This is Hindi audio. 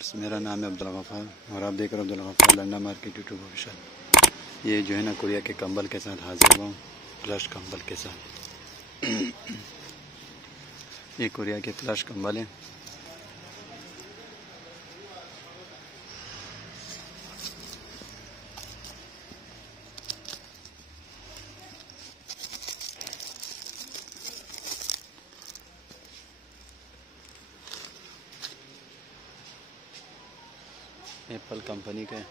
व्यूअर्स, मेरा नाम है अब्दुल गफ़ार और आप देख रहे हो Abdul Ghaffar London market YouTube official. ये जो है ना कोरिया के कंबल के साथ हाजिर हुआ हूँ, प्लस कंबल के साथ। ये कोरिया के प्लस कंबल हैं। एप्पल कंपनी का है।